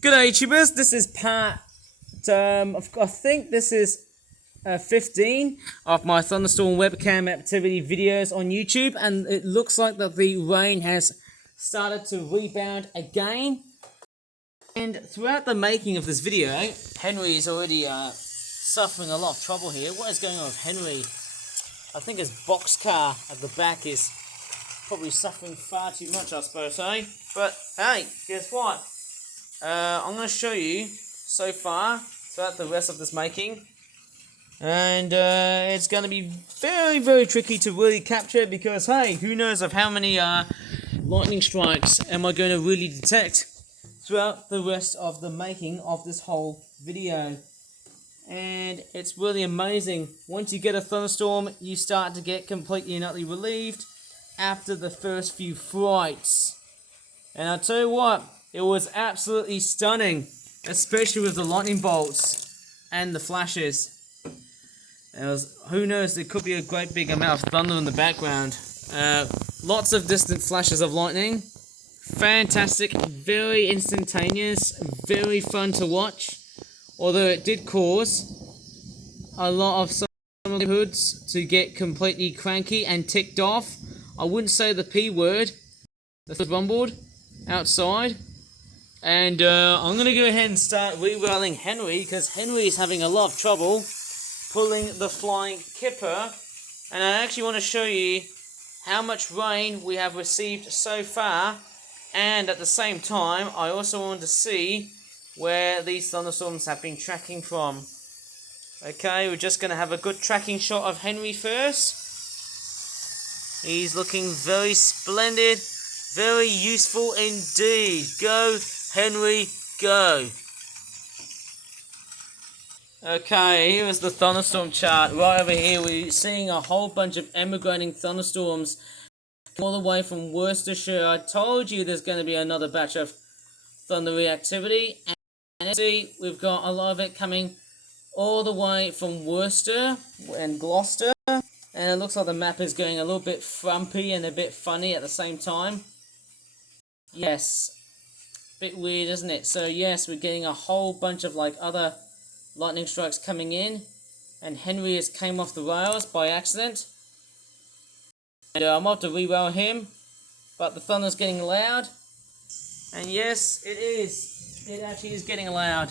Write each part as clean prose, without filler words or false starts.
G'day YouTubers, this is part, I think this is 15 of my thunderstorm webcam activity videos on YouTube, and it looks like that the rain has started to rebound again. And throughout the making of this video, Henry is already suffering a lot of trouble here. What is going on with Henry? I think his boxcar at the back is probably suffering far too much, I suppose, eh? But hey, guess what? I'm going to show you so far throughout the rest of this making, and it's going to be very tricky to really capture, because hey, who knows of how many lightning strikes am I going to really detect throughout the rest of the making of this whole video. And it's really amazing. Once you get a thunderstorm, you start to get completely and utterly relieved after the first few frights. And I'll tell you what, it was absolutely stunning, especially with the lightning bolts and the flashes. Who knows, there could be a great big amount of thunder in the background. Lots of distant flashes of lightning. Fantastic, very instantaneous, very fun to watch. Although it did cause a lot of some neighborhoods to get completely cranky and ticked off. I wouldn't say the P word. The rumbled outside. And I'm going to go ahead and start rerolling Henry, because Henry is having a lot of trouble pulling the flying kipper. And I actually want to show you how much rain we have received so far. And at the same time, I also want to see where these thunderstorms have been tracking from. Okay, we're just going to have a good tracking shot of Henry first. He's looking very splendid, very useful indeed. Go, Henry, go. Okay, here is the thunderstorm chart. Right over here, we're seeing a whole bunch of emigrating thunderstorms all the way from Worcestershire. I told you there's going to be another batch of thundery activity. And see, we've got a lot of it coming all the way from Worcester and Gloucester. And it looks like the map is going a little bit frumpy and a bit funny at the same time. Yes, bit weird, isn't it? So yes, we're getting a whole bunch of like other lightning strikes coming in, and Henry has came off the rails by accident. And I'm about to re-rail him, but the thunder's getting loud. And yes, it is. It actually is getting loud.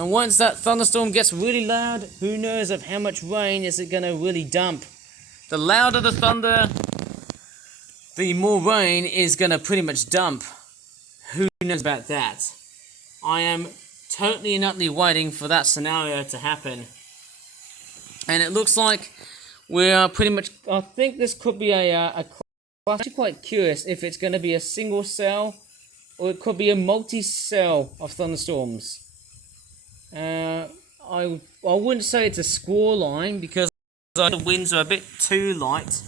And once that thunderstorm gets really loud, who knows of how much rain is it going to really dump. The louder the thunder, the more rain is going to pretty much dump. Who knows about that? I am totally and utterly waiting for that scenario to happen. And it looks like we are pretty much, I think this could be a I'm actually quite curious if it's going to be a single cell or it could be a multi-cell of thunderstorms. I wouldn't say it's a squall line, because the winds are a bit too light.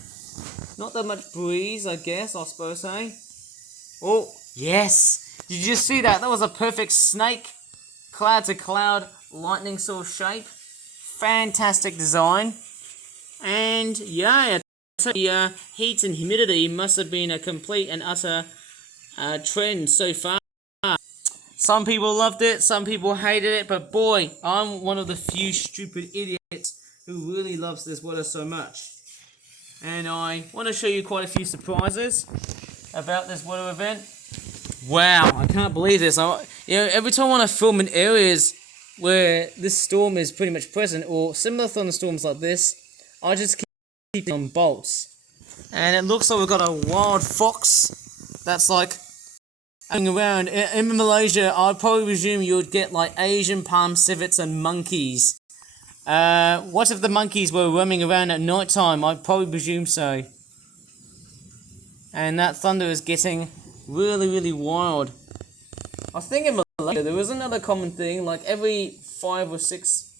Not that much breeze, I guess, I suppose, eh? Oh, yes! Did you just see that? That was a perfect snake cloud to cloud lightning sort of shape. Fantastic design. And yeah, the heat and humidity must have been a complete and utter trend so far. Some people loved it, some people hated it, but boy, I'm one of the few stupid idiots who really loves this weather so much. And I want to show you quite a few surprises about this weather event. Wow, I can't believe this. Every time I want to film in areas where this storm is pretty much present, or similar thunderstorms like this, I just keep on bolts. And it looks like we've got a wild fox that's like around. In Malaysia, I'd probably presume you would get like Asian palm civets and monkeys. What if the monkeys were roaming around at night time? I'd probably presume so. And that thunder is getting really wild. I think in Malaysia there was another common thing, like every 5 or 6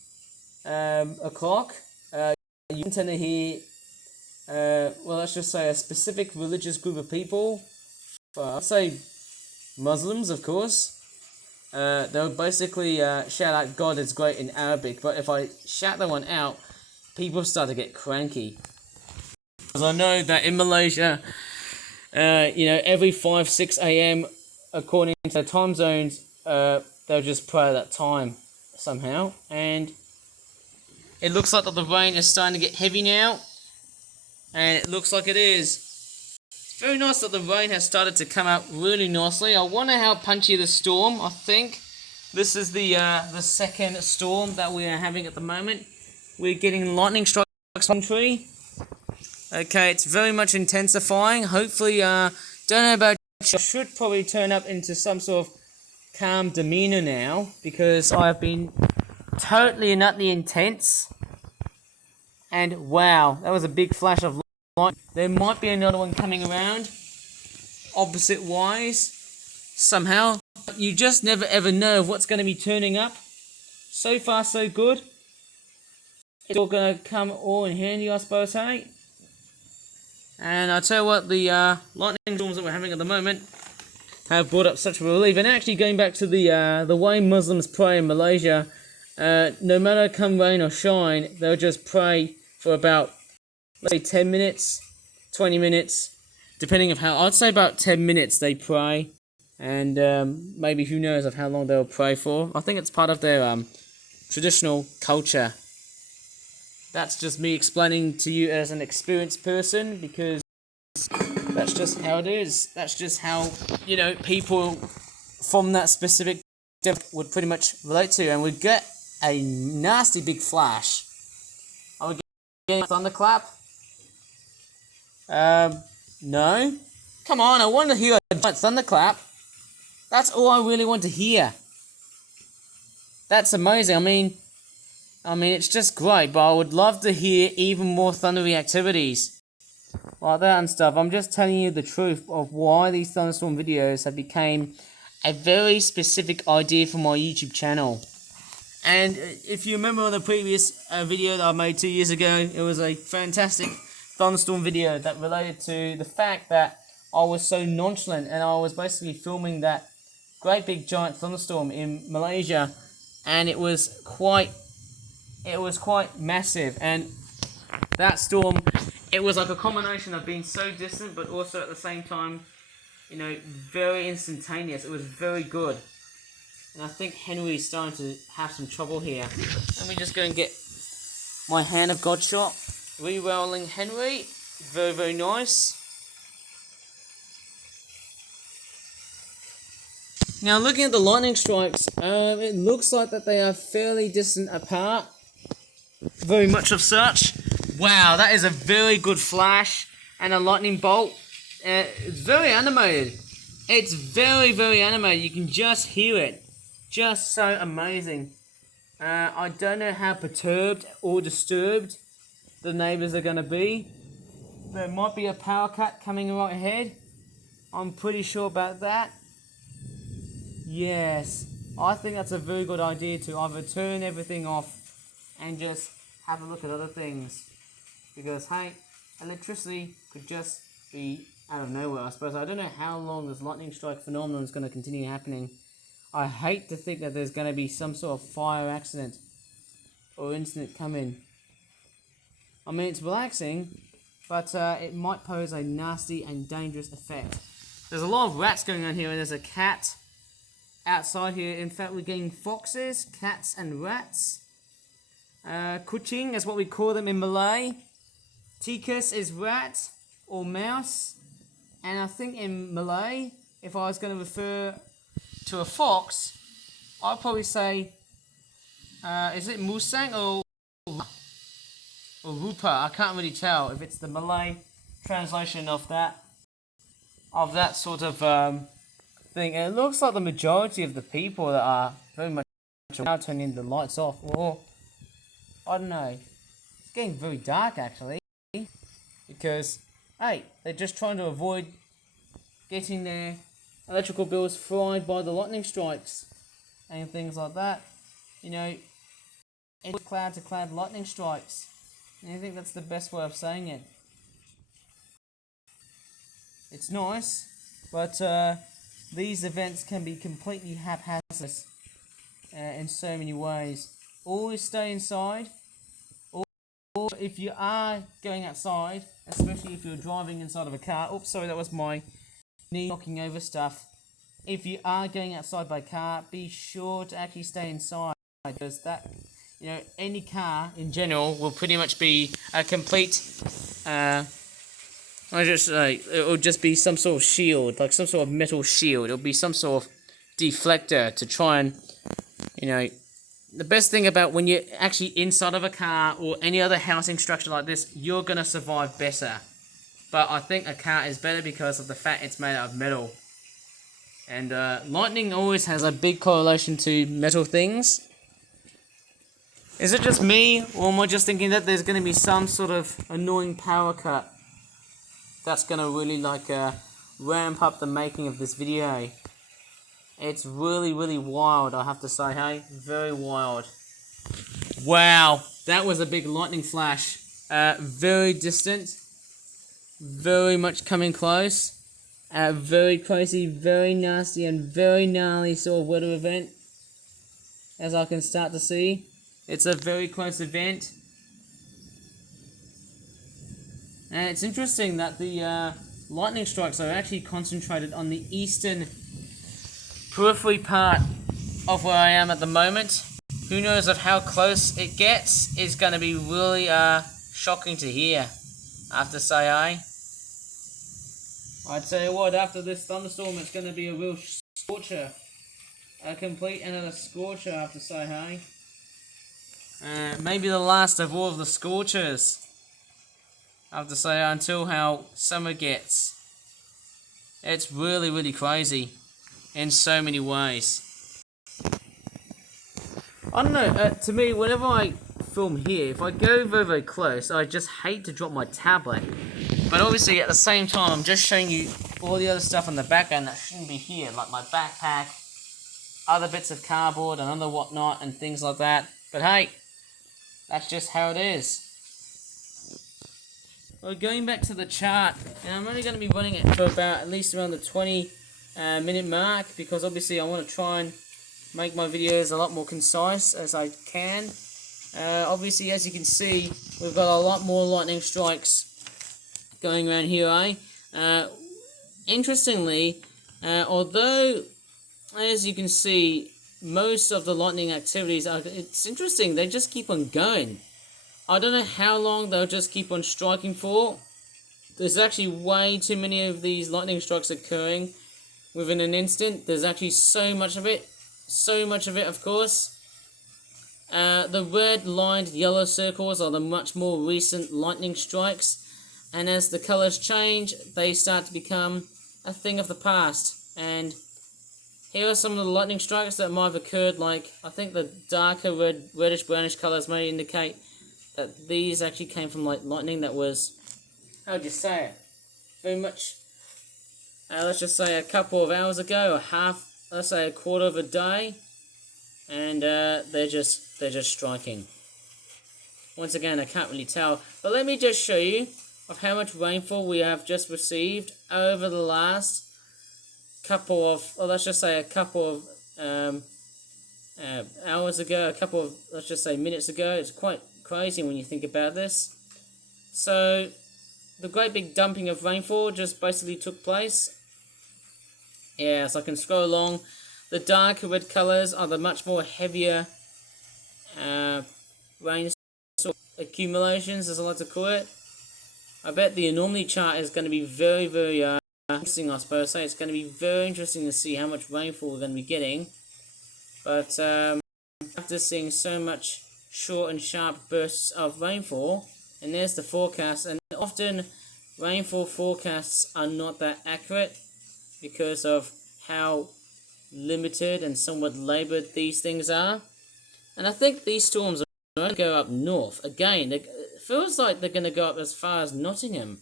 o'clock, you tend to hear, well, let's just say a specific religious group of people, I'd say Muslims, of course. They'll basically shout out God is great in Arabic, but if I shout that one out, people start to get cranky. Because I know that in Malaysia, every 5-6 a.m. according to the time zones, they'll just pray at that time somehow. And it looks like that the rain is starting to get heavy now, and it looks like it is. It's very nice that the rain has started to come out really nicely. I wonder how punchy the storm. I think this is the second storm that we are having at the moment. We're getting lightning strikes on the tree. Okay, it's very much intensifying. Hopefully, don't know about. I should probably turn up into some sort of calm demeanor now, because I've been totally and utterly intense. And wow, that was a big flash of light. There might be another one coming around, opposite wise, somehow. You just never ever know what's going to be turning up. So far, so good. It's all going to come all in handy, I suppose, hey? And I tell you what, the lightning storms that we're having at the moment have brought up such relief. And actually, going back to the way Muslims pray in Malaysia, no matter come rain or shine, they'll just pray for about, let's say, 10 minutes, 20 minutes, depending of how. I'd say about 10 minutes they pray, and maybe who knows of how long they'll pray for. I think it's part of their traditional culture. That's just me explaining to you as an experienced person, because that's just how it is. That's just how, people from that specific would pretty much relate to. And we'd get a nasty big flash. Are we getting a thunderclap? No. Come on, I want to hear a giant thunderclap. That's all I really want to hear. That's amazing. I mean, it's just great, but I would love to hear even more thundery activities like that and stuff. I'm just telling you the truth of why these thunderstorm videos have become a very specific idea for my YouTube channel. And if you remember the previous video that I made 2 years ago, it was a fantastic thunderstorm video that related to the fact that I was so nonchalant, and I was basically filming that great big giant thunderstorm in Malaysia, and it was quite massive. And that storm, it was like a combination of being so distant, but also at the same time, very instantaneous. It was very good. And I think Henry's starting to have some trouble here. Let me just go and get my Hand of God shot. Re-rolling Henry. Very, very nice. Now, looking at the lightning strikes, it looks like that they are fairly distant apart. Very much of such. Wow, that is a very good flash and a lightning bolt. It's very animated. It's very, very animated. You can just hear it. Just so amazing. I don't know how perturbed or disturbed the neighbours are going to be. There might be a power cut coming right ahead. I'm pretty sure about that. Yes, I think that's a very good idea to either turn everything off and just have a look at other things. Because, hey, electricity could just be out of nowhere, I suppose. I don't know how long this lightning strike phenomenon is going to continue happening. I hate to think that there's going to be some sort of fire accident or incident coming. I mean, it's relaxing, but it might pose a nasty and dangerous effect. There's a lot of rats going on here, and there's a cat outside here. In fact, we're getting foxes, cats, and rats. Kucing is what we call them in Malay. Tikus is rat or mouse. And I think in Malay, if I was going to refer to a fox, I'd probably say, is it musang or rupa? I can't really tell if it's the Malay translation of that sort of thing. And it looks like the majority of the people that are very much now turning the lights off, or I don't know. It's getting very dark actually, because hey, they're just trying to avoid getting their electrical bills fried by the lightning strikes and things like that. It's cloud to cloud lightning strikes. And I think that's the best way of saying it. It's nice, but these events can be completely haphazard in so many ways. Always stay inside, or if you are going outside, especially if you're driving inside of a car. Oops, sorry, that was my knee knocking over stuff. if you are going outside by car, be sure to actually stay inside, because that, you know, any car in general will pretty much be a complete, I just like, it will just be some sort of shield, like some sort of metal shield. It'll be some sort of deflector to try and, you know, the best thing about when you're actually inside of a car or any other housing structure like this, you're gonna survive better. But I think a car is better because of the fact it's made out of metal. And lightning always has a big correlation to metal things. Is it just me, or am I just thinking that there's going to be some sort of annoying power cut that's going to really like ramp up the making of this video? It's really, really wild, I have to say, hey? Very wild. Wow, that was a big lightning flash. Very distant. Very much coming close. Very crazy, very nasty, and very gnarly sort of weather event. As I can start to see. It's a very close event. And it's interesting that the lightning strikes are actually concentrated on the eastern periphery part of where I am at the moment. Who knows of how close it gets is going to be really shocking to hear, I have to say, eh? I tell you what, after this thunderstorm, it's going to be a real scorcher. A complete and utter scorcher, I have to say, hey? Maybe the last of all of the scorchers, I have to say, until how summer gets. It's really, really crazy in so many ways. I don't know, to me, whenever I film here, if I go very, very close, I just hate to drop my tablet. But obviously, at the same time, I'm just showing you all the other stuff in the background that shouldn't be here, like my backpack, other bits of cardboard and other whatnot, and things like that. But hey, that's just how it is. Well, going back to the chart, and I'm only going to be running it for about at least around the 20-minute mark, because obviously I want to try and make my videos a lot more concise as I can. Obviously, as you can see, we've got a lot more lightning strikes going around here, eh? Interestingly, although, as you can see, most of the lightning activities are, it's interesting, they just keep on going. I don't know how long they'll just keep on striking for. There's actually way too many of these lightning strikes occurring within an instant. There's actually so much of it, of course. The red lined yellow circles are the much more recent lightning strikes, and as the colors change, they start to become a thing of the past. And here are some of the lightning strikes that might have occurred, like, I think the darker reddish brownish colors may indicate that these actually came from like lightning that was, how would you say it, very much, let's just say a couple of hours ago, or let's say a quarter of a day, and they're just striking. Once again, I can't really tell, but let me just show you of how much rainfall we have just received over the last couple of, or let's just say a couple of hours ago, a couple of, let's just say minutes ago. It's quite crazy when you think about this. So the great big dumping of rainfall just basically took place. Yeah, so I can scroll along. The darker red colours are the much more heavier rain accumulations, as I like to call it. I bet the anomaly chart is going to be very, very interesting, I suppose. So it's going to be very interesting to see how much rainfall we're going to be getting. But after seeing so much short and sharp bursts of rainfall, and there's the forecast, and often rainfall forecasts are not that accurate because of how limited and somewhat laboured these things are. And I think these storms are going to go up north. Again, it feels like they're going to go up as far as Nottingham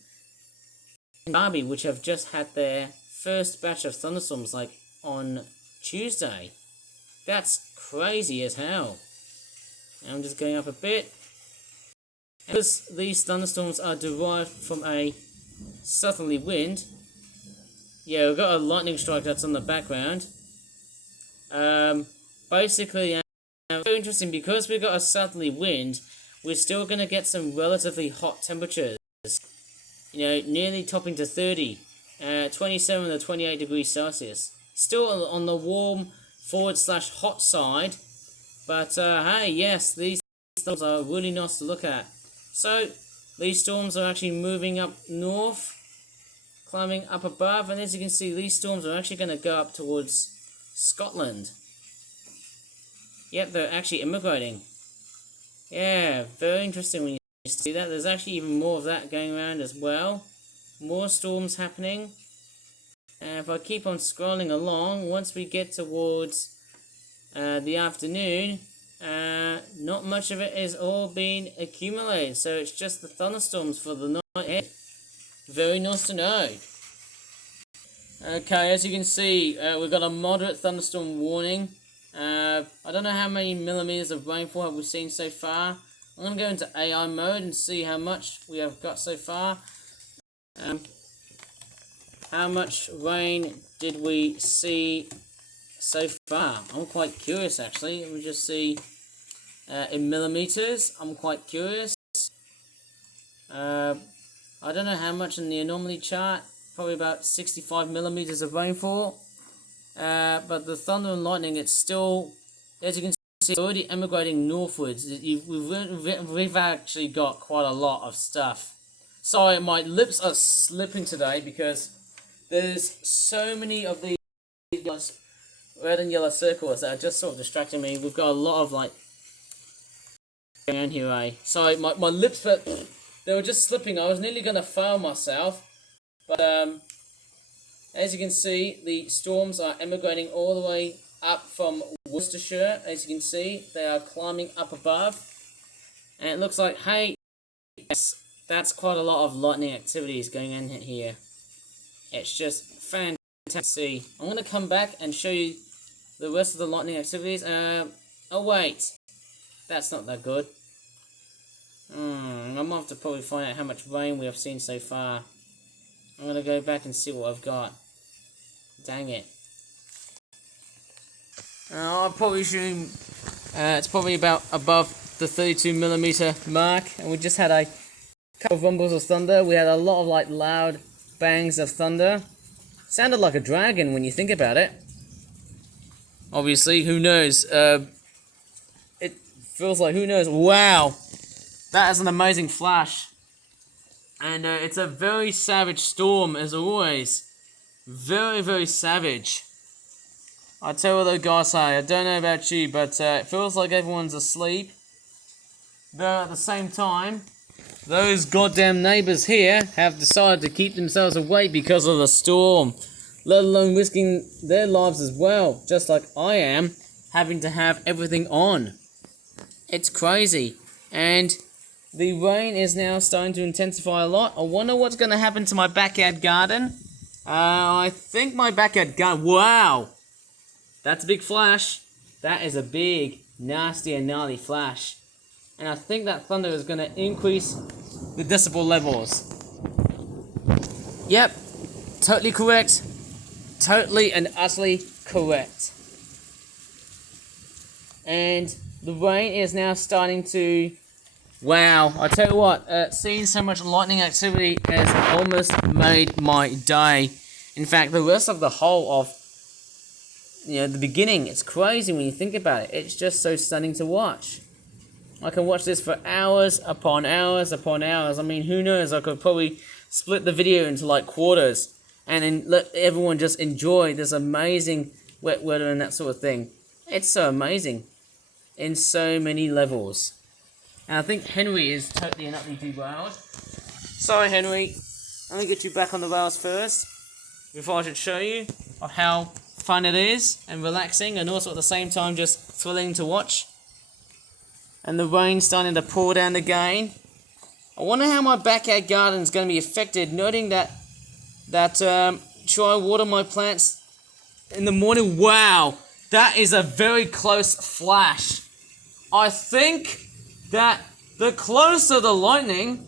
and Derby, which have just had their first batch of thunderstorms like on Tuesday. That's crazy as hell. And I'm just going up a bit. Because these thunderstorms are derived from a southerly wind. Yeah, we've got a lightning strike that's on the background. Basically, very interesting, because we've got a southerly wind, we're still going to get some relatively hot temperatures. You know, nearly topping to 30, 27 to 28 degrees Celsius. Still on the warm / hot side. But hey, yes, these storms are really nice to look at. So these storms are actually moving up north, climbing up above, and as you can see, these storms are actually going to go up towards Scotland. Yep, they're actually immigrating. Yeah, very interesting when you see that. There's actually even more of that going around as well. More storms happening. And if I keep on scrolling along, once we get towards the afternoon, not much of it is all being accumulated. So it's just the thunderstorms for the night ahead. Very nice to know. Okay, as you can see, we've got a moderate thunderstorm warning. I don't know how many millimeters of rainfall have we seen so far. I'm going to go into AI mode and see how much we have got so far. How much rain did we see so far? I'm quite curious actually. Let me just see in millimeters. I'm quite curious. I don't know how much in the anomaly chart. Probably about 65 millimeters of rainfall. But the thunder and lightning, it's still, as you can see, already emigrating northwards. We've actually got quite a lot of stuff. Sorry, my lips are slipping today because there's so many of these red and yellow circles that are just sort of distracting me. We've got a lot of like going on here, eh? Sorry, my lips, but they were just slipping. I was nearly going to fail myself. But as you can see, the storms are emigrating all the way up from Worcestershire. As you can see, they are climbing up above. And it looks like, hey, yes, that's quite a lot of lightning activities going on here. It's just fantastic to see. I'm going to come back and show you the rest of the lightning activities. Oh wait, that's not that good. I might have to probably find out how much rain we have seen so far. I'm going to go back and see what I've got. Dang it. I probably assume it's probably about above the 32 millimeter mark, and we just had a couple of rumbles of thunder. We had a lot of like loud bangs of thunder. Sounded like a dragon when you think about it. Obviously, who knows? It feels like, who knows? Wow! That is an amazing flash. And it's a very savage storm, as always. Very, very savage. I tell you what those guys say, I don't know about you, but it feels like everyone's asleep. Though at the same time, those goddamn neighbours here have decided to keep themselves awake because of the storm. Let alone risking their lives as well, just like I am, having to have everything on. It's crazy. And the rain is now starting to intensify a lot. I wonder what's going to happen to my backyard garden. I think my backyard garden... Wow! That's a big flash. That is a big, nasty and gnarly flash. And I think that thunder is going to increase the decibel levels. Yep. Totally correct. Totally and utterly correct. And the rain is now starting to... Wow, I tell you what, seeing so much lightning activity has almost made my day. In fact, the rest of the whole of, the beginning, it's crazy when you think about it. It's just so stunning to watch. I can watch this for hours upon hours upon hours. I mean, who knows, I could probably split the video into like quarters and then let everyone just enjoy this amazing wet weather and that sort of thing. It's so amazing in so many levels. And I think Henry is totally and utterly derailed. Sorry, Henry. Let me get you back on the rails first, before I should show you of how fun it is, and relaxing, and also at the same time just thrilling to watch. And the rain starting to pour down again. I wonder how my backyard garden is going to be affected, noting that try water my plants in the morning. Wow, that is a very close flash. I think that the closer the lightning,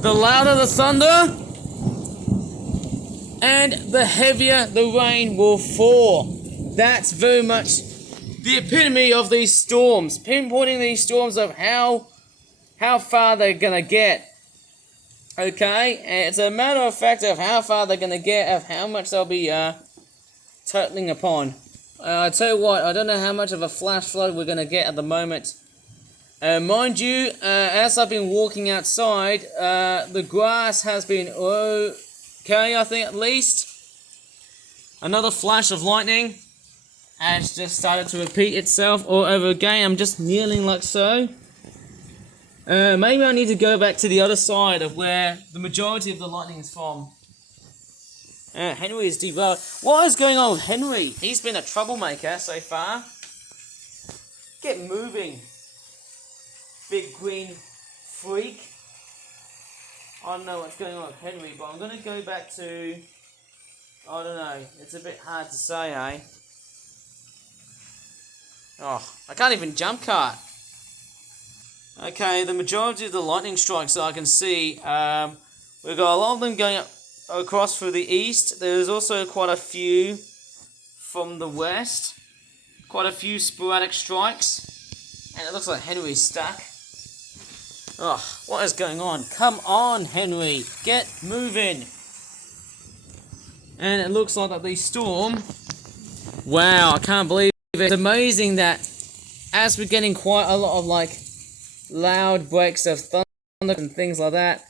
the louder the thunder, and the heavier the rain will fall. That's very much the epitome of these storms, pinpointing these storms of how far they're gonna get. Okay, and it's a matter of fact of how far they're gonna get, of how much they'll be totaling upon. I tell you what, I don't know how much of a flash flood we're going to get at the moment. Mind you, as I've been walking outside, the grass has been okay, I think at least. Another flash of lightning has just started to repeat itself all over again. I'm just kneeling like so. Maybe I need to go back to the other side of where the majority of the lightning is from. Henry is derailed. What is going on with Henry? He's been a troublemaker so far. Get moving, big green freak. I don't know what's going on with Henry, but I'm going to go back to... I don't know. It's a bit hard to say, eh? Oh, I can't even jump kart. Okay, the majority of the lightning strikes that I can see, we've got a lot of them going across through the east. There's also quite a few from the west. Quite a few sporadic strikes. And it looks like Henry's stuck. Oh, what is going on? Come on, Henry. Get moving. And it looks like that the storm... Wow, I can't believe it. It's amazing that as we're getting quite a lot of, like, loud breaks of thunder and things like that.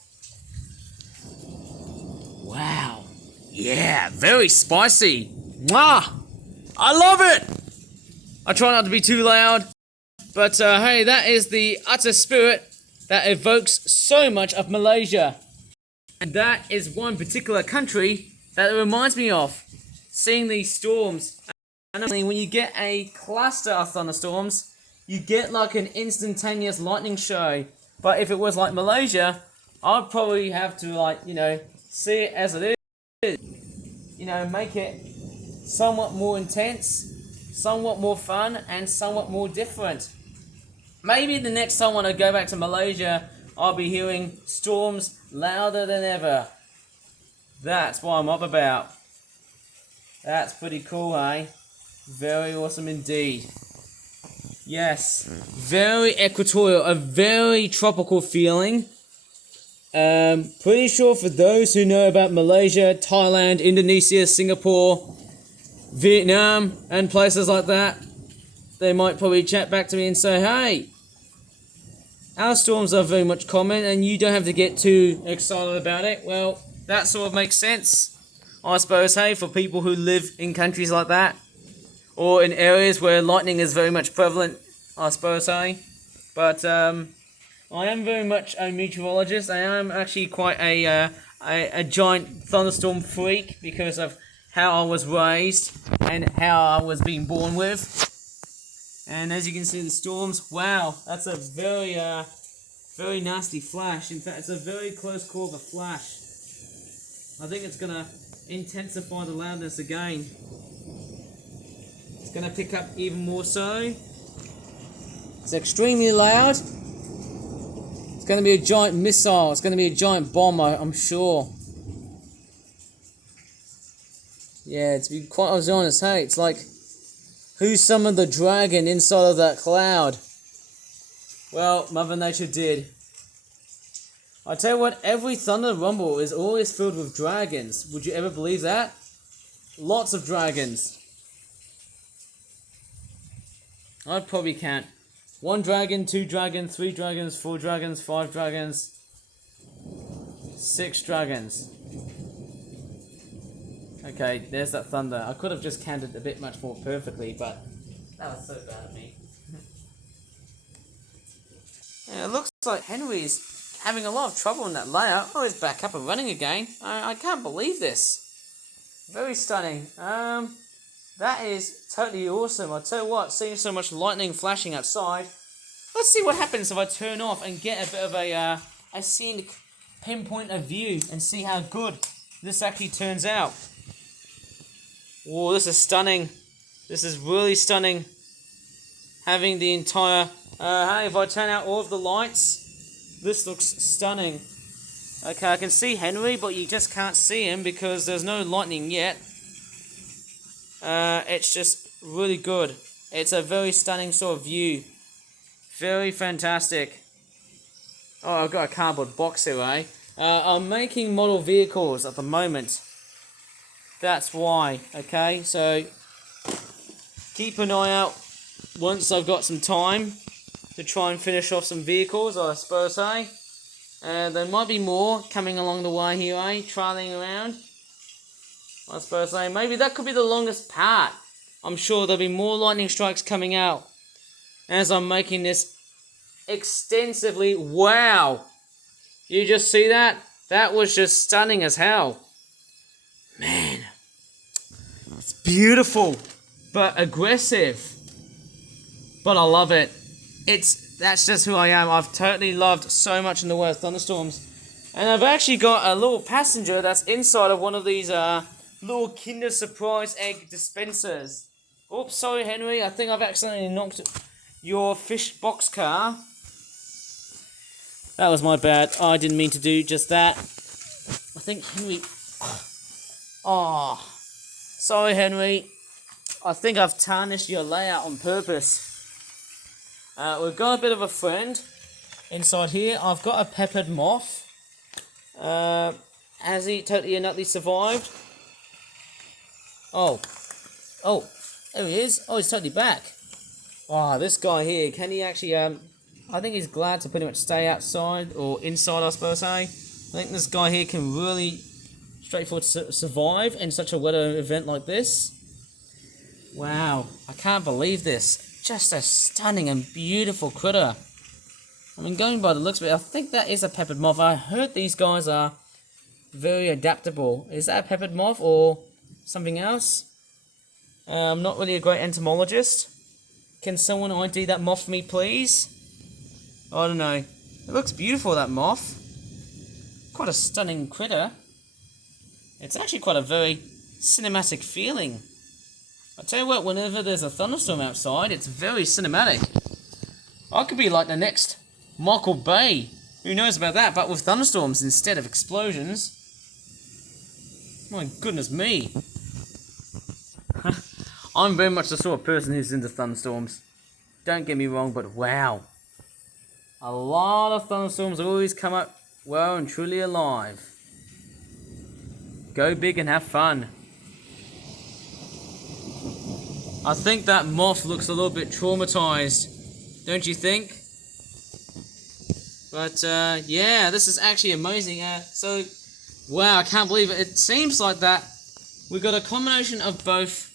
Wow. Yeah, very spicy. Mwah! I love it! I try not to be too loud. But, hey, that is the utter spirit that evokes so much of Malaysia. And that is one particular country that it reminds me of. Seeing these storms. And when you get a cluster of thunderstorms, you get like an instantaneous lightning show. But if it was like Malaysia, I'd probably have to, like, you know, see it as it is. You know, make it somewhat more intense, somewhat more fun, and somewhat more different. Maybe the next time when I go back to Malaysia, I'll be hearing storms louder than ever. That's what I'm up about. That's pretty cool, eh? Very awesome indeed. Yes, very equatorial, a very tropical feeling. Pretty sure for those who know about Malaysia, Thailand, Indonesia, Singapore, Vietnam, and places like that, they might probably chat back to me and say, hey, our storms are very much common and you don't have to get too excited about it. Well, that sort of makes sense, I suppose, hey, for people who live in countries like that, or in areas where lightning is very much prevalent, I suppose, hey. But I am very much a meteorologist. I am actually quite a giant thunderstorm freak because of how I was raised and how I was being born with. And as you can see, the storms, wow, that's a very, very nasty flash. In fact, it's a very close call of a flash. I think it's going to intensify the loudness again. It's going to pick up even more so. It's extremely loud. It's going to be a giant missile. It's going to be a giant bomb, I'm sure. Yeah, to be quite honest, hey, it's like, who summoned the dragon inside of that cloud? Well, Mother Nature did. I tell you what, every thunder rumble is always filled with dragons. Would you ever believe that? Lots of dragons. I'd probably count 1 dragon, 2 dragons, 3 dragons, 4 dragons, 5 dragons, 6 dragons. Okay, there's that thunder. I could have just counted a bit much more perfectly, but that was so bad of me. Yeah, it looks like Henry's having a lot of trouble in that layout. Oh, he's back up and running again. I can't believe this. Very stunning. That is totally awesome. I tell you what, seeing so much lightning flashing outside, let's see what happens if I turn off and get a bit of a scenic pinpoint of view and see how good this actually turns out. Whoa, this is stunning. This is really stunning. Having the entire... hey, if I turn out all of the lights, this looks stunning. Okay, I can see Henry, but you just can't see him because there's no lightning yet. It's just really good. It's a very stunning sort of view. Very fantastic. Oh, I've got a cardboard box here, eh? I'm making model vehicles at the moment. That's why, okay? So, keep an eye out once I've got some time to try and finish off some vehicles, I suppose, eh? There might be more coming along the way here, eh? Trialing around, I suppose, eh? Maybe that could be the longest part. I'm sure there'll be more lightning strikes coming out as I'm making this extensively. Wow! You just see that? That was just stunning as hell. Man, it's beautiful, but aggressive. But I love it. That's just who I am. I've totally loved so much in the way of thunderstorms. And I've actually got a little passenger that's inside of one of these little Kinder Surprise egg dispensers. Oops, sorry Henry, I think I've accidentally knocked your fish box car. That was my bad. I didn't mean to do just that. I think Henry... Oh, sorry Henry. I think I've tarnished your layout on purpose. We've got a bit of a friend inside here. I've got a peppered moth. Has he totally and utterly survived? Oh, there he is. Oh, he's totally back. Oh, this guy here, can he actually, I think he's glad to pretty much stay outside, or inside I suppose, eh? I think this guy here can really straightforward survive in such a weather event like this. Wow, I can't believe this. Just a stunning and beautiful critter. I mean, going by the looks of it, I think that is a peppered moth. I heard these guys are very adaptable. Is that a peppered moth or something else? I'm not really a great entomologist. Can someone ID that moth for me, please? I don't know. It looks beautiful, that moth. Quite a stunning critter. It's actually quite a very cinematic feeling. I tell you what, whenever there's a thunderstorm outside, it's very cinematic. I could be like the next Michael Bay. Who knows about that, but with thunderstorms instead of explosions. My goodness me. I'm very much the sort of person who's into thunderstorms. Don't get me wrong, but wow. A lot of thunderstorms always come up well and truly alive. Go big and have fun. I think that moth looks a little bit traumatized, don't you think? But yeah, this is actually amazing. So, wow, I can't believe it. It seems like that we've got a combination of both.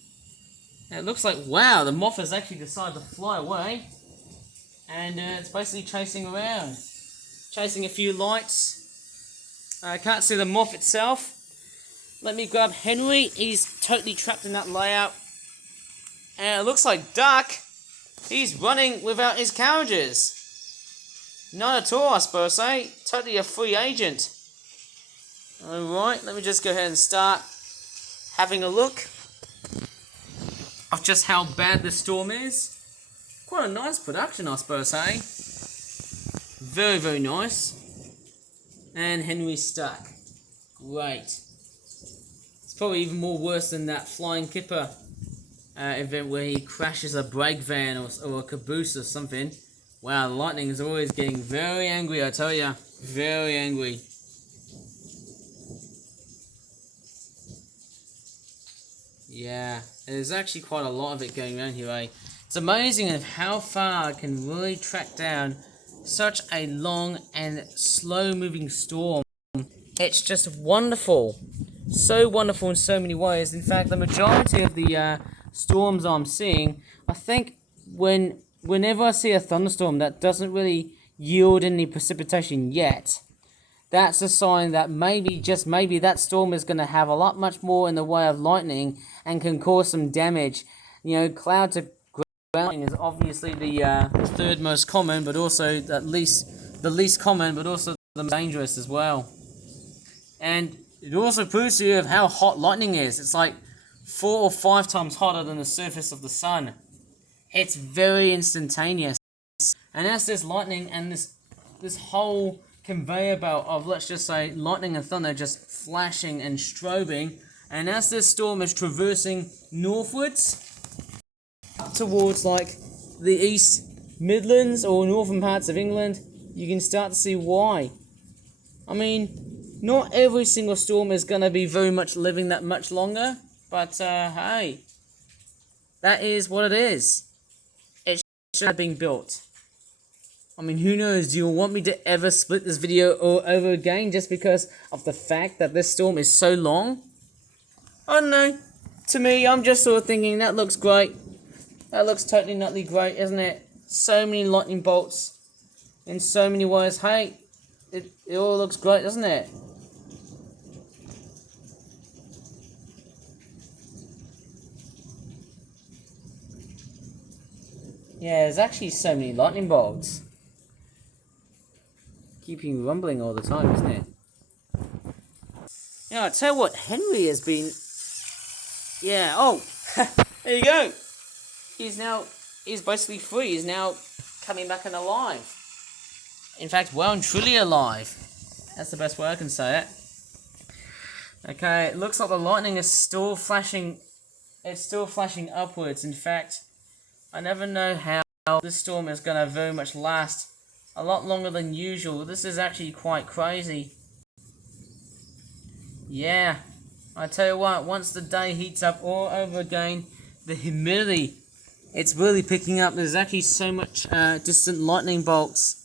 It looks like, wow, the moth has actually decided to fly away. And it's basically chasing around. Chasing a few lights. I can't see the moth itself. Let me grab Henry. He's totally trapped in that layout. And it looks like Duck. He's running without his carriages. Not at all, I suppose, eh? Totally a free agent. Alright, let me just go ahead and start having a look of just how bad the storm is. Quite a nice production, I suppose, eh? Very, very nice. And Henry's stuck. Great. It's probably even more worse than that Flying Kipper event where he crashes a brake van or a caboose or something. Wow, the lightning is always getting very angry, I tell ya. Very angry. Yeah, there's actually quite a lot of it going around here, eh? It's amazing of how far I can really track down such a long and slow-moving storm. It's just wonderful. So wonderful in so many ways. In fact, the majority of the storms I'm seeing, I think whenever I see a thunderstorm that doesn't really yield any precipitation yet, that's a sign that maybe, just maybe, that storm is going to have a lot much more in the way of lightning and can cause some damage. You know, cloud to ground is obviously the third most common, but also the least common, but also the most dangerous as well. And it also proves to you of how hot lightning is. It's like 4 or 5 times hotter than the surface of the sun. It's very instantaneous. And as this lightning and this whole conveyor belt of, let's just say, lightning and thunder just flashing and strobing, and as this storm is traversing northwards up towards like the East Midlands or northern parts of England, you can start to see why. I mean, Not every single storm is gonna be very much living that much longer, but hey, that is what it is. It should have been built. I mean, who knows, do you want me to ever split this video all over again just because of the fact that this storm is so long? I don't know. To me, I'm just sort of thinking, that looks great. That looks totally nutty great, isn't it? So many lightning bolts in so many ways. Hey, it all looks great, doesn't it? Yeah, there's actually so many lightning bolts. Keeping rumbling all the time, isn't it? Yeah, I tell you what, Henry has been... Yeah, oh, there you go. He's basically free. He's now coming back and alive. In fact, well and truly alive. That's the best way I can say it. Okay, it looks like the lightning is still flashing. It's still flashing upwards. In fact, I never know how this storm is going to very much last. A lot longer than usual. This is actually quite crazy. Yeah, I tell you what, once the day heats up all over again, the humidity, it's really picking up. There's actually so much distant lightning bolts.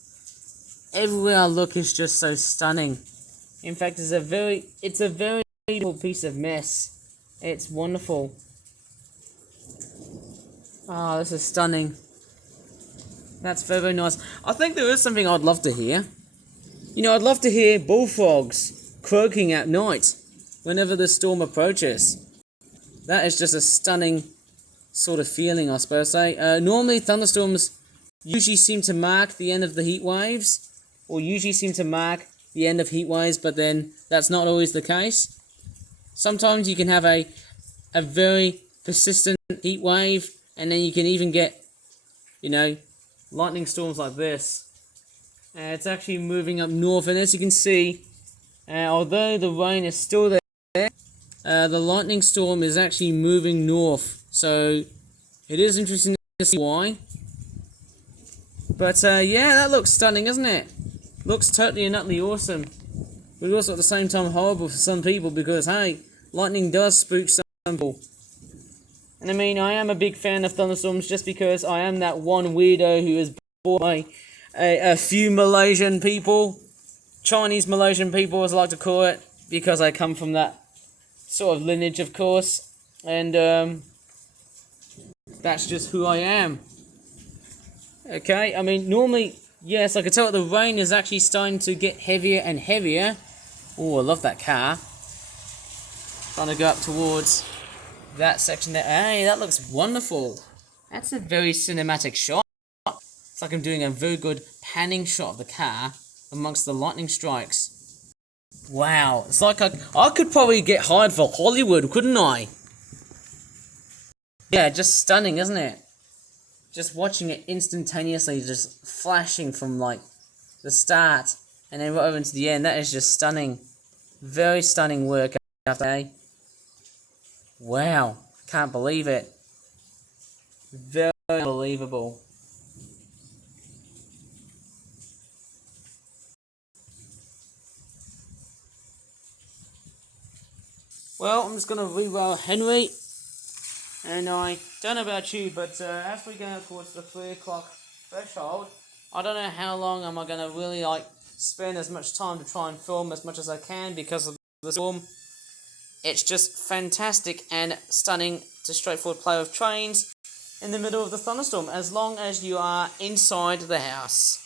Everywhere I look is just so stunning. In fact, it's a very beautiful piece of mess. It's wonderful. Ah, this is stunning. That's very, very nice. I think there is something I'd love to hear. You know, I'd love to hear bullfrogs croaking at night whenever the storm approaches. That is just a stunning sort of feeling, I suppose. Normally, thunderstorms usually seem to mark the end of the heat waves, or usually seem to mark the end of heat waves, but then that's not always the case. Sometimes you can have a very persistent heat wave, and then you can even get, you know, lightning storms like this. It's actually moving up north, and as you can see, although the rain is still there, the lightning storm is actually moving north. So it is interesting to see why. But yeah, that looks stunning, doesn't it? Looks totally and utterly awesome. But also at the same time horrible for some people because, hey, lightning does spook some people. And I mean, I am a big fan of thunderstorms just because I am that one weirdo who is born by a few Malaysian people. Chinese Malaysian people, as I like to call it, because I come from that sort of lineage, of course. And that's just who I am. Okay, I mean, normally, yes, I can tell that the rain is actually starting to get heavier and heavier. Oh, I love that car. Trying to go up towards that section there. Hey, that looks wonderful. That's a very cinematic shot. It's like I'm doing a very good panning shot of the car amongst the lightning strikes. Wow, it's like I could probably get hired for Hollywood, couldn't I? Yeah, just stunning, isn't it? Just watching it instantaneously, just flashing from like the start and then right over into the end. That is just stunning. Very stunning work after day. Wow, can't believe it. Very unbelievable. Well, I'm just going to re-roll Henry. And I don't know about you, but as we go towards the 3 o'clock threshold, I don't know how long am I going to really spend as much time to try and film as much as I can because of the storm. It's just fantastic and stunning to straightforward play with trains in the middle of the thunderstorm, as long as you are inside the house.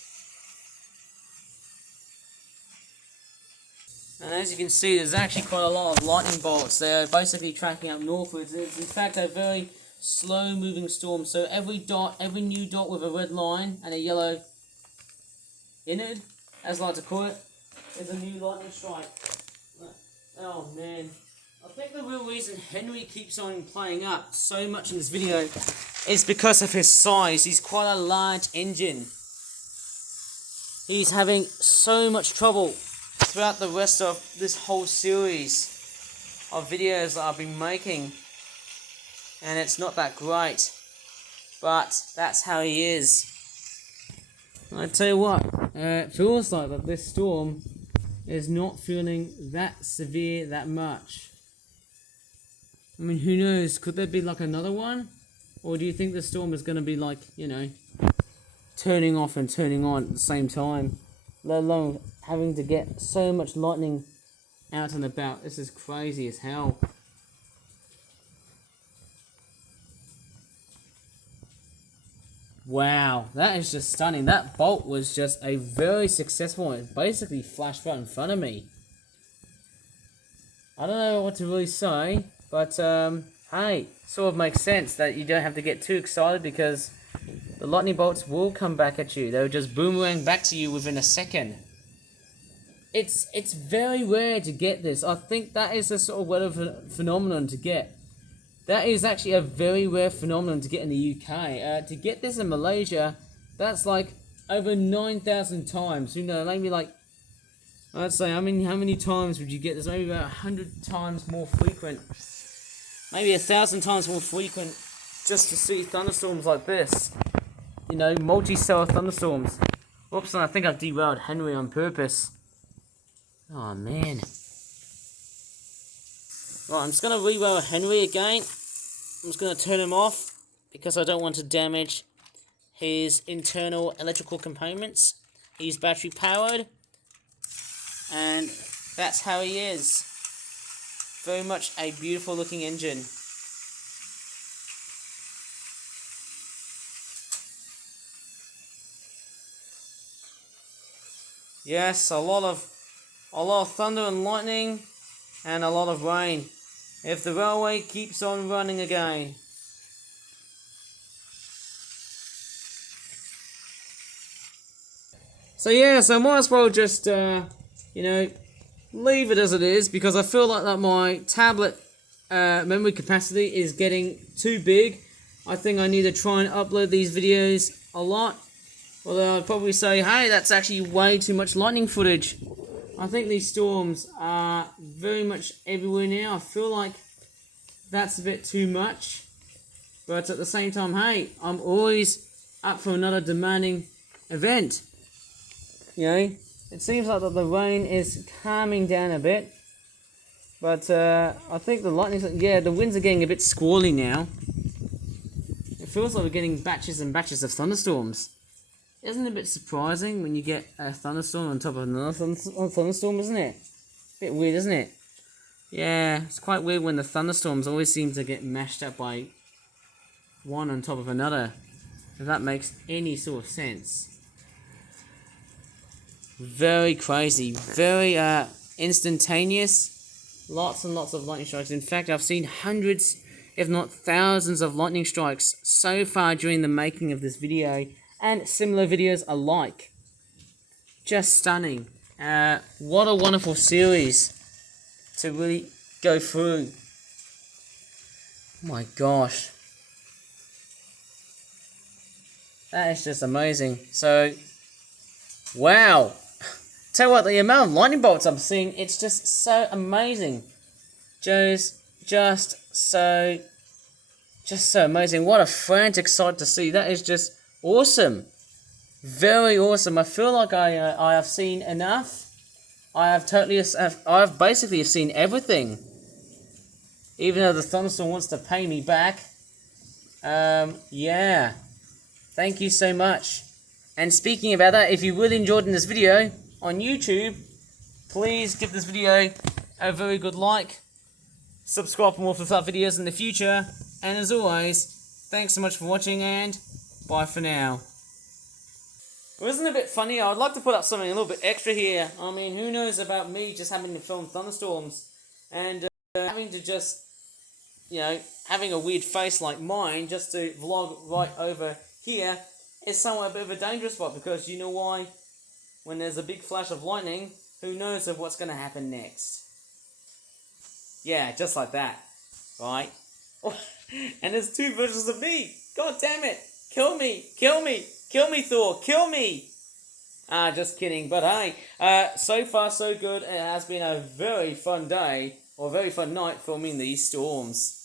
And as you can see, there's actually quite a lot of lightning bolts. They're basically tracking up northwards. It's in fact a very slow moving storm. So every new dot with a red line and a yellow in it, as I like to call it, is a new lightning strike. Oh man. I think the real reason Henry keeps on playing up so much in this video is because of his size. He's quite a large engine. He's having so much trouble throughout the rest of this whole series of videos that I've been making, and it's not that great, but that's how he is. I tell you what, it feels like that this storm is not feeling that severe that much. I mean, who knows? Could there be like another one? Or do you think the storm is going to be like, you know, turning off and turning on at the same time? Let alone having to get so much lightning out and about. This is crazy as hell. Wow, that is just stunning. That bolt was just a very successful one. It basically flashed right in front of me. I don't know what to really say, but hey, sort of makes sense that you don't have to get too excited because the lightning bolts will come back at you. They'll just boomerang back to you within a second. It's very rare to get this. I think that is a sort of weather phenomenon to get. That is actually a very rare phenomenon to get in the UK. To get this in Malaysia, that's like over 9,000 times. You know, maybe like, I'd say, how many times would you get this? Maybe about 100 times more frequent. Maybe 1,000 times more frequent just to see thunderstorms like this. You know, multi-cell thunderstorms. Whoops, and I think I've derailed Henry on purpose. Oh, man. Right, I'm just going to re-roll Henry again. I'm just going to turn him off because I don't want to damage his internal electrical components. He's battery powered. And that's how he is. Very much a beautiful looking engine. Yes, a lot of thunder and lightning and a lot of rain. If the railway keeps on running again. So yeah, so I might as well just, you know, leave it as it is because I feel like that my tablet memory capacity is getting too big. I think I need to try and upload these videos a lot. Although I'd probably say, hey, that's actually way too much lightning footage. I think these storms are very much everywhere now. I feel like that's a bit too much. But at the same time, hey, I'm always up for another demanding event. You know, it seems like that the rain is calming down a bit. But I think the lightning, yeah, the winds are getting a bit squally now. It feels like we're getting batches and batches of thunderstorms. Isn't it a bit surprising when you get a thunderstorm on top of another thunderstorm, isn't it? Bit weird, isn't it? Yeah, it's quite weird when the thunderstorms always seem to get mashed up by one on top of another. If that makes any sort of sense. Very crazy, very instantaneous. Lots and lots of lightning strikes. In fact, I've seen hundreds, if not thousands of lightning strikes so far during the making of this video. And similar videos alike. Just stunning. What a wonderful series to really go through. Oh my gosh. That is just amazing. So, wow. Tell you what, the amount of lightning bolts I'm seeing, it's just so amazing. Just so amazing. What a frantic sight to see. That is just awesome. Very awesome. I feel like I have seen enough. I've basically seen everything. Even though the thunderstorm wants to pay me back. Yeah. Thank you so much. And speaking about that, if you really enjoyed this video on YouTube, please give this video a very good like. Subscribe for more Flip videos in the future. And as always, thanks so much for watching and bye for now. Well, isn't it a bit funny? I'd like to put up something a little bit extra here. I mean, who knows about me just having to film thunderstorms and having to just, you know, having a weird face like mine just to vlog right over here is somewhat a bit of a dangerous spot because you know why? When there's a big flash of lightning, who knows of what's going to happen next? Yeah, just like that, right? And there's two versions of me. God damn it! Kill me! Kill me! Kill me, Thor! Kill me! Just kidding. But hey, so far so good. It has been a very fun day, or very fun night filming these storms.